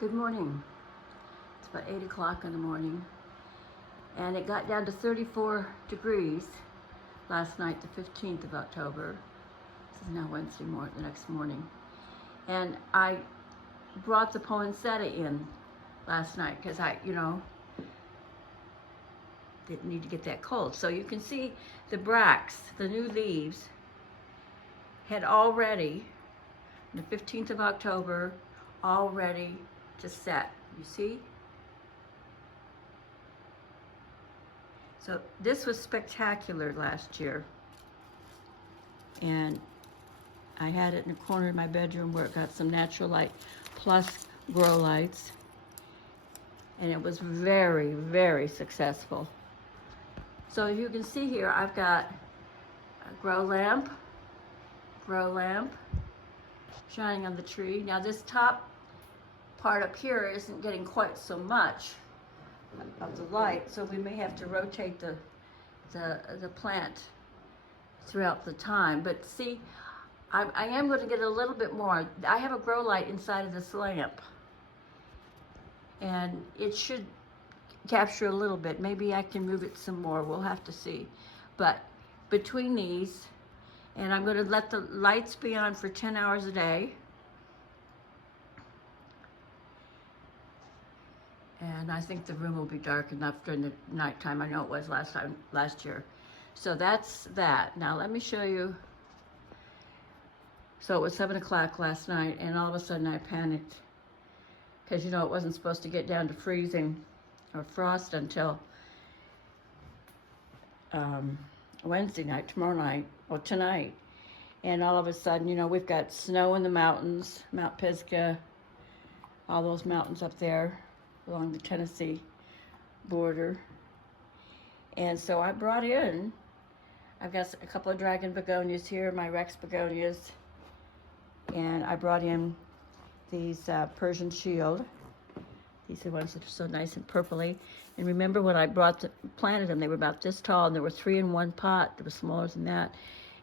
Good morning. It's about 8 o'clock in the morning, and it got down to 34 degrees last night, the 15th of October. This is now Wednesday morning, the next morning. And I brought the poinsettia in last night because I didn't need to get that cold. So you can see the bracts, the new leaves, had already, the 15th of October, already to set. You see? So this was spectacular last year. And I had it in the corner of my bedroom where it got some natural light plus grow lights. And it was very, very successful. So as you can see here, I've got a grow lamp shining on the tree. Now this top part up here isn't getting quite so much of the light, so we may have to rotate the plant throughout the time. But see, I am going to get a little bit more. I have a grow light inside of this lamp, and it should capture a little bit. Maybe I can move it some more. We'll have to see. But between these, and I'm going to let the lights be on for 10 hours a day. And I think the room will be dark enough during the nighttime. I know it was last year. So that's that. Now let me show you. So it was 7 o'clock last night, and all of a sudden I panicked because it wasn't supposed to get down to freezing or frost until Wednesday night, tomorrow night, or tonight. And all of a sudden, we've got snow in the mountains, Mount Pisgah, all those mountains up there along the Tennessee border. And so I brought in, I've got a couple of dragon begonias here, my Rex begonias, and I brought in these Persian Shield. These are the ones that are so nice and purpley. And remember when I planted them, they were about this tall, and there were 3 in one pot. They were smaller than that.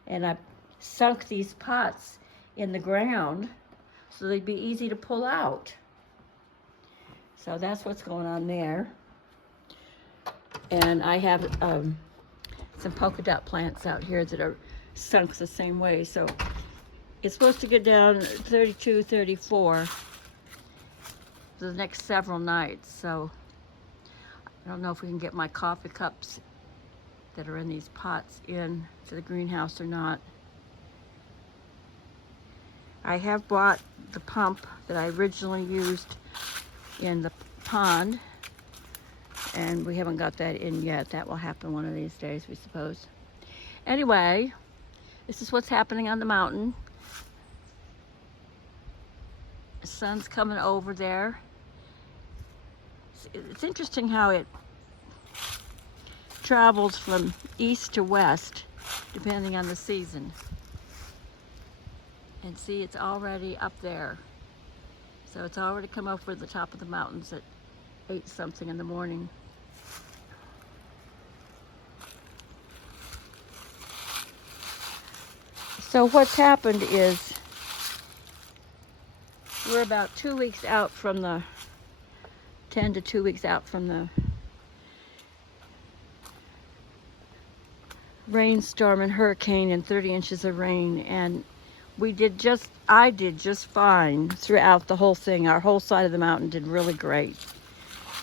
And I sunk these pots in the ground so they'd be easy to pull out. So that's what's going on there. And I have some polka dot plants out here that are sunk the same way. So it's supposed to get down 32, 34 for the next several nights. So I don't know if we can get my coffee cups that are in these pots in to the greenhouse or not. I have bought the pump that I originally used in the pond, and we haven't got that in yet. That will happen one of these days, we suppose. Anyway, this is what's happening on the mountain. The sun's coming over there. It's interesting how it travels from east to west depending on the season. And see, it's already up there. So it's already come over the top of the mountains at 8 something in the morning. So what's happened is we're about 2 weeks out from the 10 to 2 weeks out from the rainstorm and hurricane and 30 inches of rain, and I did just fine throughout the whole thing. Our whole side of the mountain did really great.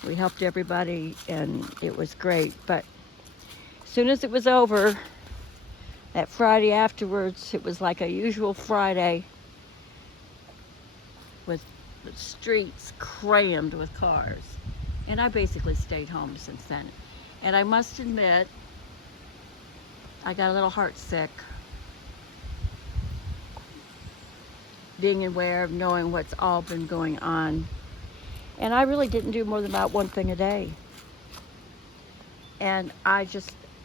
We helped everybody, and it was great. But as soon as it was over, that Friday afterwards, it was like a usual Friday with the streets crammed with cars. And I basically stayed home since then. And I must admit, I got a little heart sick being aware of knowing what's all been going on. And I really didn't do more than about one thing a day. And I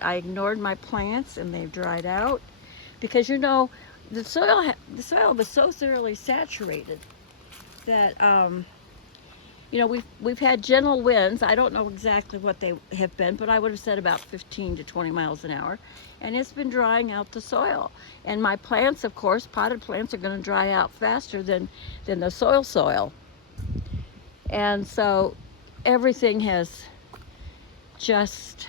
ignored my plants, and they've dried out because the soil was so thoroughly saturated that we've had gentle winds. I don't know exactly what they have been, but I would have said about 15 to 20 miles an hour. And it's been drying out the soil. And my plants, of course, potted plants are going to dry out faster than the soil. And so everything has just,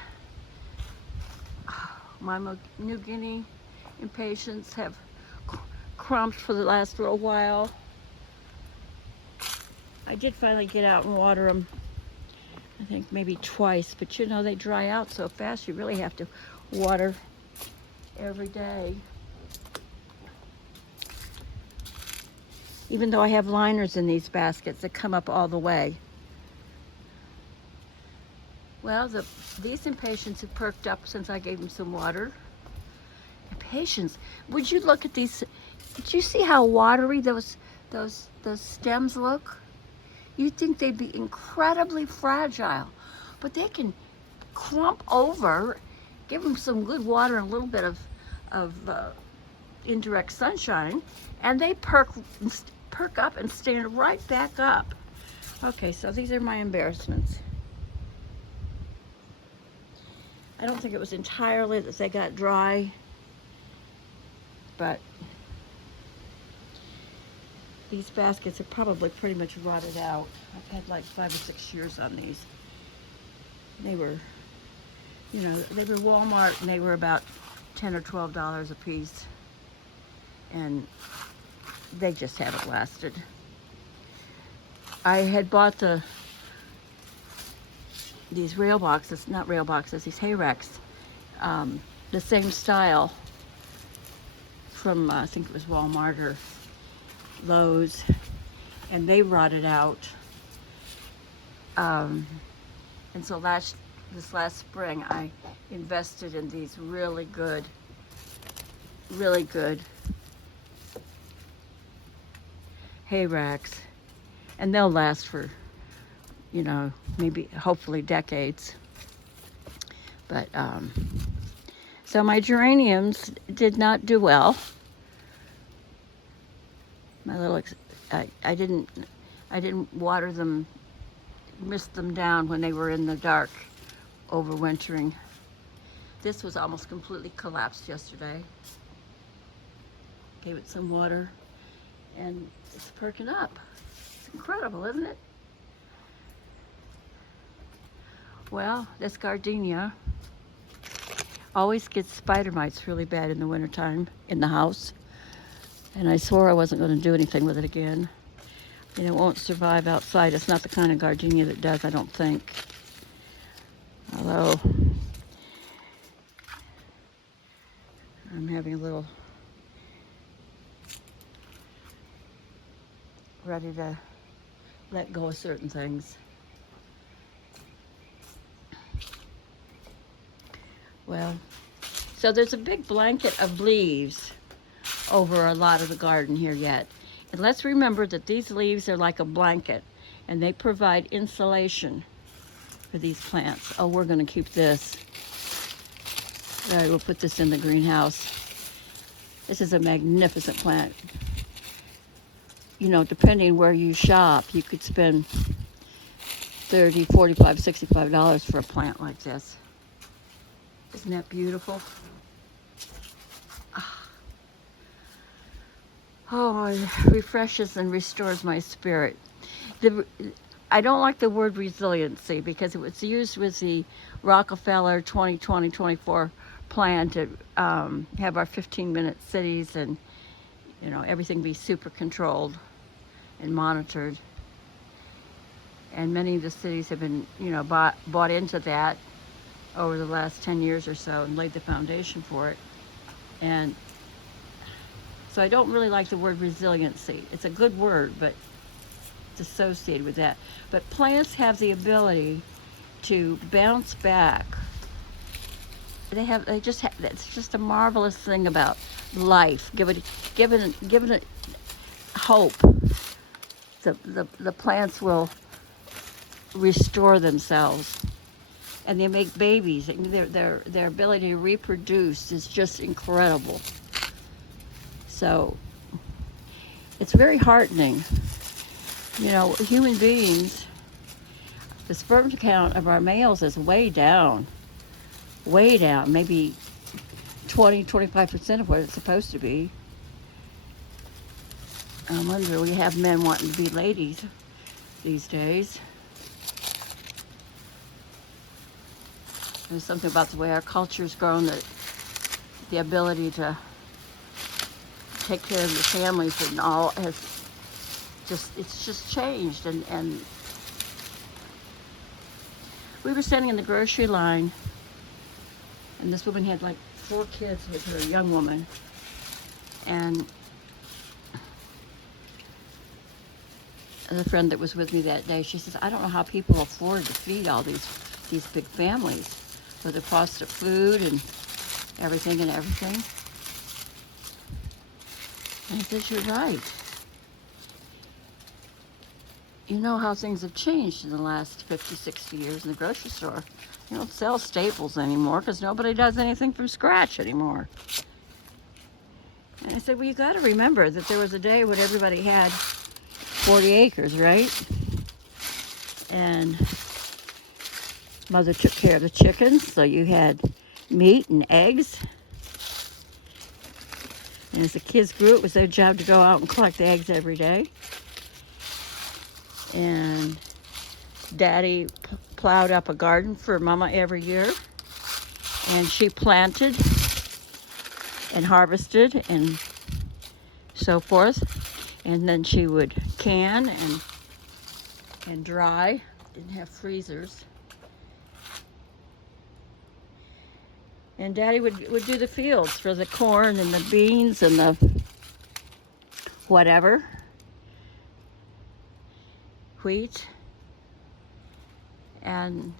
my New Guinea impatiens have crumped for the last little while. I did finally get out and water them, I think maybe twice, but you know, they dry out so fast you really have to water every day. Even though I have liners in these baskets that come up all the way. Well, these impatiens have perked up since I gave them some water. Impatiens, would you look at these? Did you see how watery those stems look? You'd think they'd be incredibly fragile, but they can crump over, give them some good water and a little bit of indirect sunshine, and they perk up and stand right back up. Okay, so these are my embarrassments. I don't think it was entirely that they got dry, but these baskets are probably pretty much rotted out. I've had like 5 or 6 years on these. They were, you know, they were Walmart and they were about $10 or $12 a piece. And they just haven't lasted. I had bought these rail boxes, not rail boxes, these hay racks, the same style from, I think it was Walmart or Lowe's, and they rotted out. And so this last spring, I invested in these really good hay racks, and they'll last for, you know, maybe hopefully decades. But so my geraniums did not do well. My little I didn't water them, mist them down when they were in the dark, overwintering. This was almost completely collapsed yesterday. Gave it some water, and it's perking up. It's incredible, isn't it? Well, this gardenia always gets spider mites really bad in the wintertime in the house. And I swore I wasn't going to do anything with it again. And it won't survive outside. It's not the kind of gardenia that does, I don't think. Although I'm having a little ready to let go of certain things. Well, so there's a big blanket of leaves over a lot of the garden here yet. And let's remember that these leaves are like a blanket and they provide insulation for these plants. Oh, we're going to keep this. All right, we'll put this in the greenhouse. This is a magnificent plant. You know, depending where you shop, you could spend $30, $45, $65 for a plant like this. Isn't that beautiful? Oh, it refreshes and restores my spirit. I don't like the word resiliency because it was used with the Rockefeller 2020-24 plan to have our 15-minute cities and, you know, everything be super controlled and monitored. And many of the cities have been, you know, bought into that over the last 10 years or so and laid the foundation for it. And so I don't really like the word resiliency. It's a good word, but it's associated with that. But plants have the ability to bounce back. It's just a marvelous thing about life. Give it hope. The plants will restore themselves. And they make babies. Their ability to reproduce is just incredible. So it's very heartening. You know, human beings, the sperm count of our males is way down, maybe 20-25% of what it's supposed to be. I wonder, we have men wanting to be ladies. these days. There's something about the way our culture's grown, that the ability to take care of your families and all has it's just changed. And we were standing in the grocery line, and this woman had like 4 kids with her, a young woman, and the friend that was with me that day, she says, I don't know how people afford to feed all these big families with the cost of food and everything. And I said, you're right. You know how things have changed in the last 50, 60 years in the grocery store. You don't sell staples anymore because nobody does anything from scratch anymore. And I said, well, you got to remember that there was a day when everybody had 40 acres, right? And mother took care of the chickens, so you had meat and eggs. And as the kids grew, it was their job to go out and collect the eggs every day. And Daddy plowed up a garden for Mama every year. And she planted and harvested and so forth. And then she would can and dry. Didn't have freezers. And Daddy would do the fields for the corn and the beans and the whatever. Wheat. And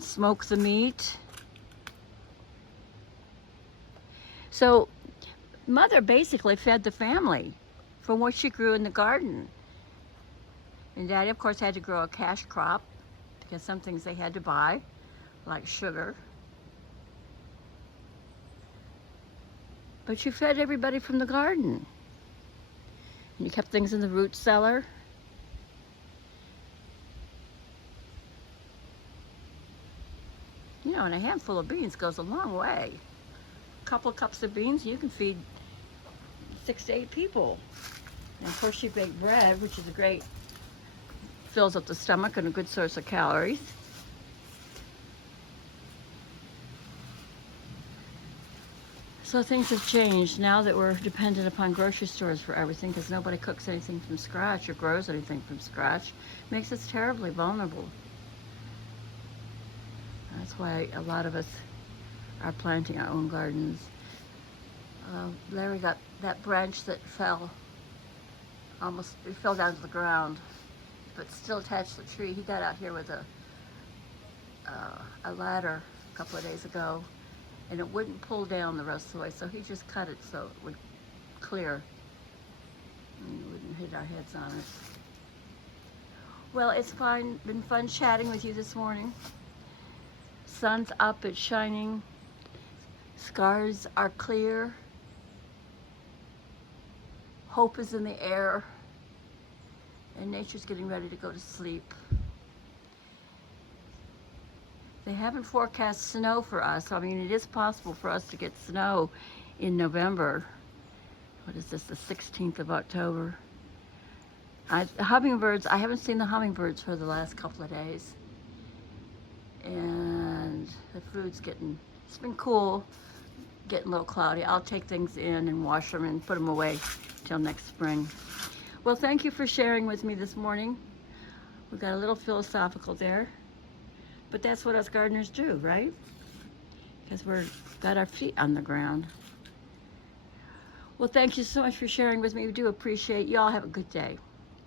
smoke the meat. So Mother basically fed the family from what she grew in the garden. And Daddy, of course, had to grow a cash crop because some things they had to buy, like sugar. But you fed everybody from the garden. And you kept things in the root cellar. You know, and a handful of beans goes a long way. A couple of cups of beans, you can feed 6 to 8 people. And of course, you bake bread, which is a great, fills up the stomach and a good source of calories. So things have changed now that we're dependent upon grocery stores for everything, because nobody cooks anything from scratch or grows anything from scratch. It makes us terribly vulnerable. That's why a lot of us are planting our own gardens. Larry got that branch that fell, it fell down to the ground, but still attached to the tree. He got out here with a ladder a couple of days ago, and it wouldn't pull down the rest of the way, so he just cut it so it would clear and we wouldn't hit our heads on it. Well, it's been fun chatting with you this morning. Sun's up, it's shining, skies are clear, hope is in the air, and nature's getting ready to go to sleep. They haven't forecast snow for us. I mean, it is possible for us to get snow in November. What is this, the 16th of October? Hummingbirds, I haven't seen the hummingbirds for the last couple of days. And the food's it's been cool, getting a little cloudy. I'll take things in and wash them and put them away till next spring. Well, thank you for sharing with me this morning. We got a little philosophical there. But that's what us gardeners do, right? Because got our feet on the ground. Well, thank you so much for sharing with me. We do appreciate you. All have a good day.